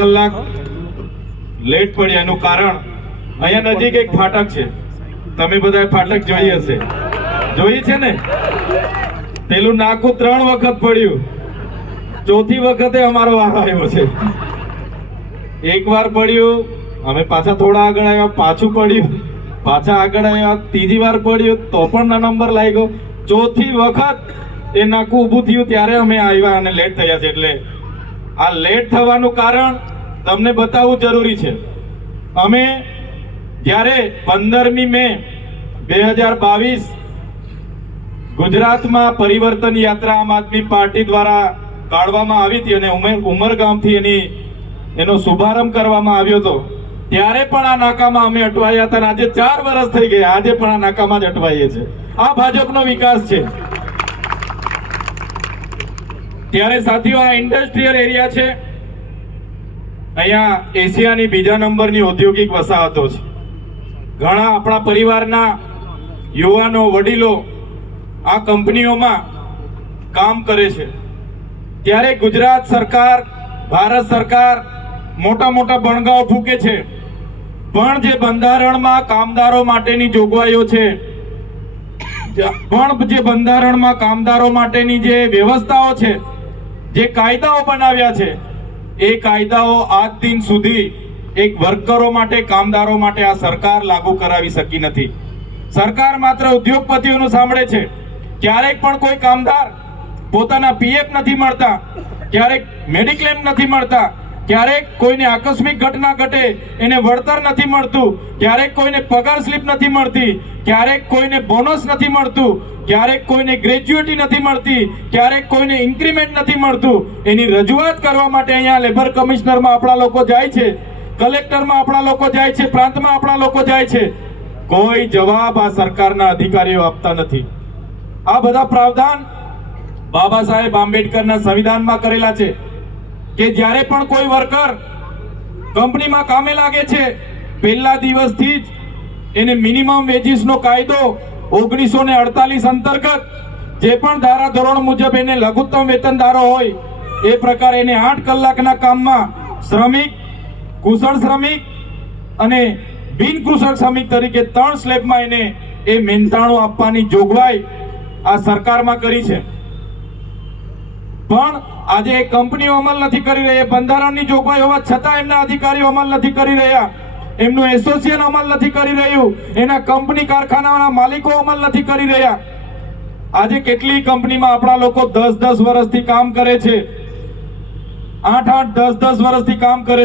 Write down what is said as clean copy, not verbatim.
કલાક લેટ પડ્યા એનું કારણ અહીંયા નજીક એક ફાટક છે. તમે બધા ફાટક જોઈ હશે, જોઈ છે ને? પેલું નાકું 3 વખત પડ્યું, ચોથી વખતે અમારો વારો આવ્યો છે. એકવાર પડ્યું, અમે પાછા થોડા આગળ આવ્યા, પાછું પડ્યું, પાછા આગળ આવ્યા, ત્રીજી વાર પડ્યું તો પણ નંબર લાગ્યો, ચોથી વખત એ નાકું ઊભું થયું ત્યારે અમે આવ્યા અને લેટ થયા છે. એટલે આ લેટ થવાનું કારણ તમને બતાવવું જરૂરી છે. અમે જ્યારે 15મી મે 2022 ગુજરાતમાં પરિવર્તન યાત્રા આમ આદમી પાર્ટી દ્વારા કાઢવામાં આવી હતી અને ઉમરગામથી એનો શુભારંભ કરવામાં આવ્યો હતો, ત્યારે પણ આ નાકામાં અમે અટવાયા હતા. આજે 4 વર્ષ થઈ ગયા, આજે પણ આ નાકામાં જ અટવાઈએ છીએ. આ ભાજપનો વિકાસ છે. ત્યારે સાથીઓ, આ ઇન્ડસ્ટ્રીયલ એરિયા છે. અહીંયા એશિયાની બીજા નંબરની ઔદ્યોગિક વસાહતો છે. ઘણા આપણા પરિવારના યુવાનો, વડીલો આ કંપનીઓમાં કામ કરે છે. ત્યારે ગુજરાત સરકાર, ભારત સરકાર મોટા મોટા બણગાઓ ફૂંકે છે, પણ જે બંધારણમાં કામદારો માટેની જોગવાઈઓ છે, પણ જે બંધારણમાં કામદારો માટેની જે વ્યવસ્થાઓ છે, જે કાયદાઓ બનાવ્યા છે, એ કાયદાઓ આજ દિન સુધી એક વર્કરો માટે, કામદારો માટે આ સરકાર લાગુ કરાવી શકી નથી. સરકાર માત્ર ઉદ્યોગપતિઓનું સાંભળે છે. ક્યારેક પણ કોઈ કામદાર પોતાના પીએફ નથી મળતા, ક્યારેક મેડિક્લેમ નથી મળતા, ક્યારેક કોઈને આકસ્મિક ઘટના ઘટે એને વળતર નથી મળતું, ક્યારેક કોઈને પગાર સ્લીપ નથી મળતી, ક્યારેક કોઈને બોનસ નથી મળતું, ક્યારેક કોઈને ગ્રેજ્યુએટી નથી મળતી, ક્યારેક કોઈને ઇન્ક્રીમેન્ટ નથી મળતું. એની રજૂઆત કરવા માટે અહીંયા લેબર કમિશનરમાં આપણા લોકો જાય છે, કલેક્ટરમાં આપણા લોકો જાય છે, પ્રાંતમાં આપણા લોકો જાય છે. કોઈ જવાબ આ સરકારના અધિકારીઓ આપતા નથી. આ બધા પ્રાવધાન બાબા સાહેબ આંબેડકરના સંવિધાનમાં કરેલા છે કે જ્યારે પણ કોઈ વર્કર કંપનીમાં કામે લાગે છે, પહેલા દિવસથી જ એને મિનિમમ વેજીસનો કાયદો 1948 અંતર્ગત જે પણ ધારા ધોરણ મુજબ એને લઘુત્તમ વેતનદારો હોય એ પ્રકારે એને 8 કલાકના કામમાં શ્રમિક, કુશળ શ્રમિક અને બિનકુશળ શ્રમિક તરીકે 3 સ્લેબમાં એને એ મહેનતાણું આપવાની જોગવાઈ આ સરકારમાં કરી છે. પણ આજે એ કંપનીઓ અમલ નથી કરી રહી. બંધારણની જોગવાઈ હોવા છતાં એમના અધિકારીઓ અમલ નથી કરી રહ્યા, એમનું એસોસિએશન અમલ નથી કરી રહ્યું, એના કંપની કારખાનાના માલિકો અમલ નથી કરી રહ્યા. આજે કેટલી કંપનીમાં આપણા લોકો 10-10 વર્ષથી કામ કરે છે, 8-8, 10-10 વર્ષથી કામ કરે છે.